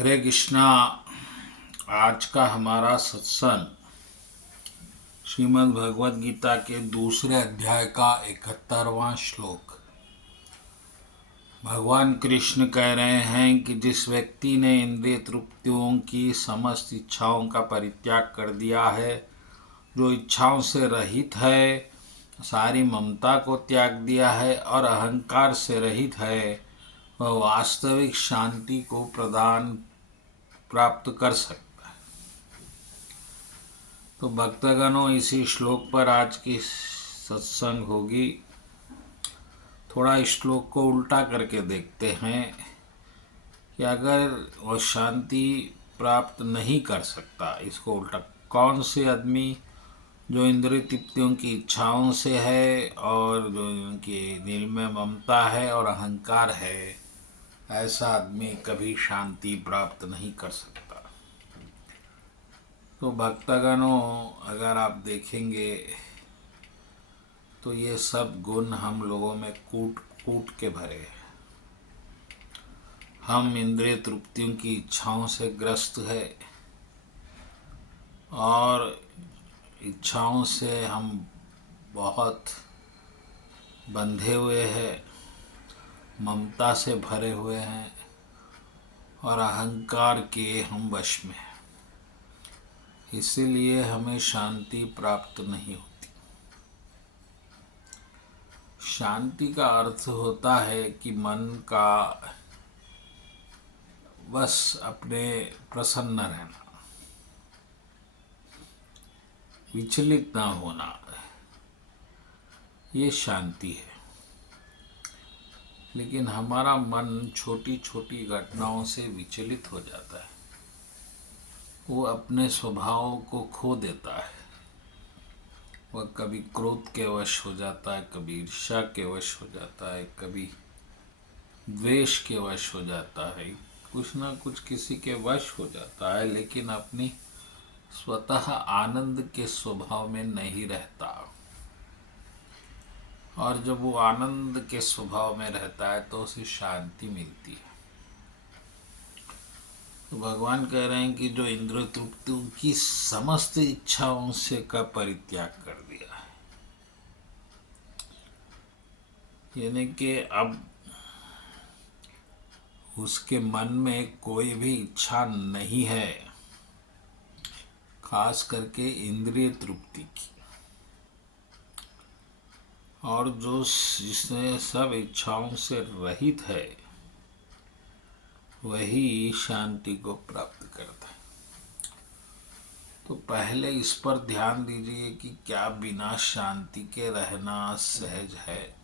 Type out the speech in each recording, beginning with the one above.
हरे कृष्णा। आज का हमारा सत्संग श्रीमद् भगवद गीता के दूसरे अध्याय का 71वां श्लोक। भगवान कृष्ण कह रहे हैं कि जिस व्यक्ति ने इंद्रिय तृप्तियों की समस्त इच्छाओं का परित्याग कर दिया है, जो इच्छाओं से रहित है, सारी ममता को त्याग दिया है और अहंकार से रहित है, वह वास्तविक शांति को प्राप्त कर सकता है। तो भक्तगणों, इसी श्लोक पर आज की सत्संग होगी। थोड़ा इस श्लोक को उल्टा करके देखते हैं कि अगर वह शांति प्राप्त नहीं कर सकता, इसको उल्टा, कौन से आदमी जो इंद्रिय तृप्तियों की इच्छाओं से है और जो उनके दिल में ममता है और अहंकार है, ऐसा आदमी कभी शांति प्राप्त नहीं कर सकता। तो भक्तगणों, अगर आप देखेंगे तो ये सब गुण हम लोगों में कूट कूट के भरे हैं। हम इंद्रिय तृप्तियों की इच्छाओं से ग्रस्त है और इच्छाओं से हम बहुत बंधे हुए हैं, ममता से भरे हुए हैं और अहंकार के हम वश में हैं। इसीलिए हमें शांति प्राप्त नहीं होती। शांति का अर्थ होता है कि मन का बस अपने प्रसन्न रहना, विचलित ना होना, ये शांति है। लेकिन हमारा मन छोटी छोटी घटनाओं से विचलित हो जाता है। वो अपने स्वभाव को खो देता है। वह कभी क्रोध के वश हो जाता है, कभी ईर्ष्या के वश हो जाता है, कभी द्वेष के वश हो जाता है, कुछ ना कुछ किसी के वश हो जाता है, लेकिन अपनी स्वतः आनंद के स्वभाव में नहीं रहता। और जब वो आनंद के स्वभाव में रहता है तो उसे शांति मिलती है। तो भगवान कह रहे हैं कि जो इंद्रिय तृप्ति की समस्त इच्छाओं से का परित्याग कर दिया है, यानी कि अब उसके मन में कोई भी इच्छा नहीं है, खास करके इंद्रिय तृप्ति की। और जो जिसने सब इच्छाओं से रहित है, वही शांति को प्राप्त करता है। तो पहले इस पर ध्यान दीजिए कि क्या बिना शांति के रहना सहज है?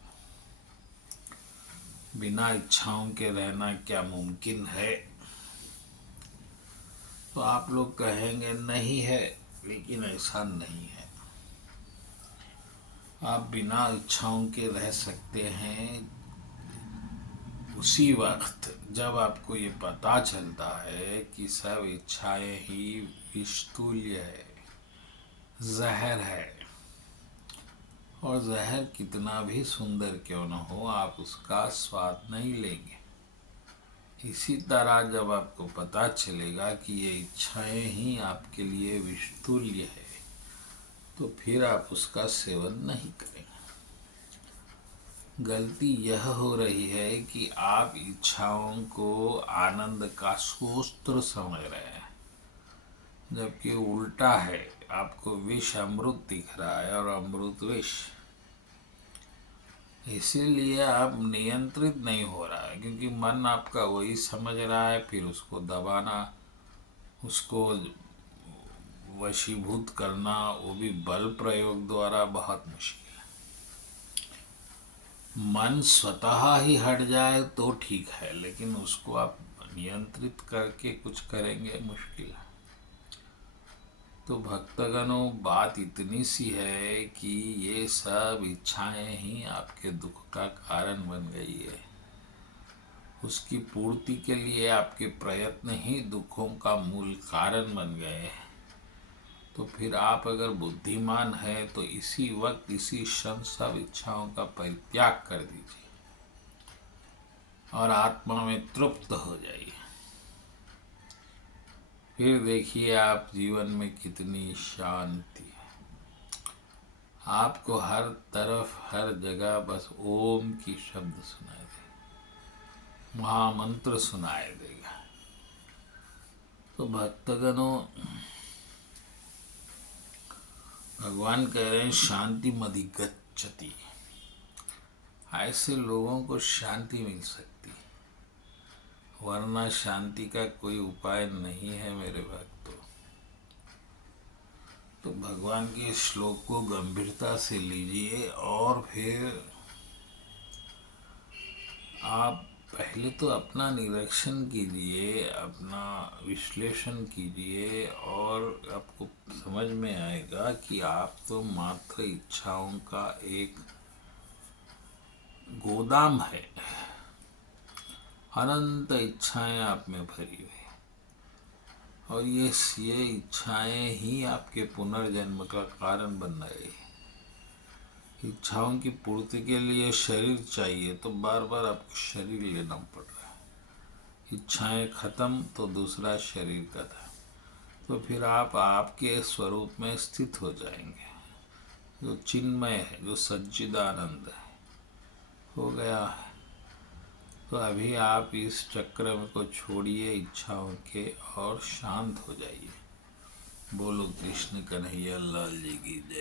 बिना इच्छाओं के रहना क्या मुमकिन है? तो आप लोग कहेंगे नहीं है, लेकिन ऐसा नहीं है। आप बिना इच्छाओं के रह सकते हैं उसी वक्त जब आपको ये पता चलता है कि सब इच्छाएं ही विषतुल्य है, जहर है। और जहर कितना भी सुंदर क्यों न हो, आप उसका स्वाद नहीं लेंगे। इसी तरह जब आपको पता चलेगा कि ये इच्छाएं ही आपके लिए विषतुल्य है, तो फिर आप उसका सेवन नहीं करेंगे। गलती यह हो रही है कि आप इच्छाओं को आनंद का स्रोत समझ रहे हैं, जबकि उल्टा है। आपको विष अमृत दिख रहा है और अमृत विष। इसीलिए आप नियंत्रित नहीं हो रहा है, क्योंकि मन आपका वही समझ रहा है। फिर उसको दबाना, उसको वशीभूत करना, वो भी बल प्रयोग द्वारा, बहुत मुश्किल। मन स्वतः ही हट जाए तो ठीक है, लेकिन उसको आप नियंत्रित करके कुछ करेंगे, मुश्किल है। तो भक्तगणों, बात इतनी सी है कि ये सब इच्छाएं ही आपके दुख का कारण बन गई है। उसकी पूर्ति के लिए आपके प्रयत्न ही दुखों का मूल कारण बन गए हैं। तो फिर आप अगर बुद्धिमान हैं तो इसी वक्त, इसी क्षण सब इच्छाओं का परित्याग कर दीजिए और आत्मा में तृप्त हो जाइए। फिर देखिए आप जीवन में कितनी शांति है। आपको हर तरफ हर जगह बस ओम की शब्द सुनाई दे, महामंत्र सुनाई देगा। तो भक्तगणों, भगवान कह रहे हैं शांति मधिगच्छति, ऐसे लोगों को शांति मिल सकती, वरना शांति का कोई उपाय नहीं है मेरे भक्तों। तो भगवान के श्लोक को गंभीरता से लीजिए और फिर आप पहले तो अपना निरीक्षण कीजिए, अपना विश्लेषण कीजिए, और आपको समझ में आएगा कि आप तो मात्र इच्छाओं का एक गोदाम है। अनंत इच्छाएं आप में भरी हुई, और ये इच्छाएं ही आपके पुनर्जन्म का कारण बन रही है। इच्छाओं की पूर्ति के लिए शरीर चाहिए, तो बार बार आपको शरीर लेना पड़ रहा है। इच्छाएं खत्म तो दूसरा शरीर का था, तो फिर आप आपके स्वरूप में स्थित हो जाएंगे, जो चिन्मय है, जो सच्चिदानंद है, हो गया है। तो अभी आप इस चक्र को छोड़िए इच्छाओं के और शांत हो जाइए। बोलो कृष्ण कन्हैया लाल जी की जय।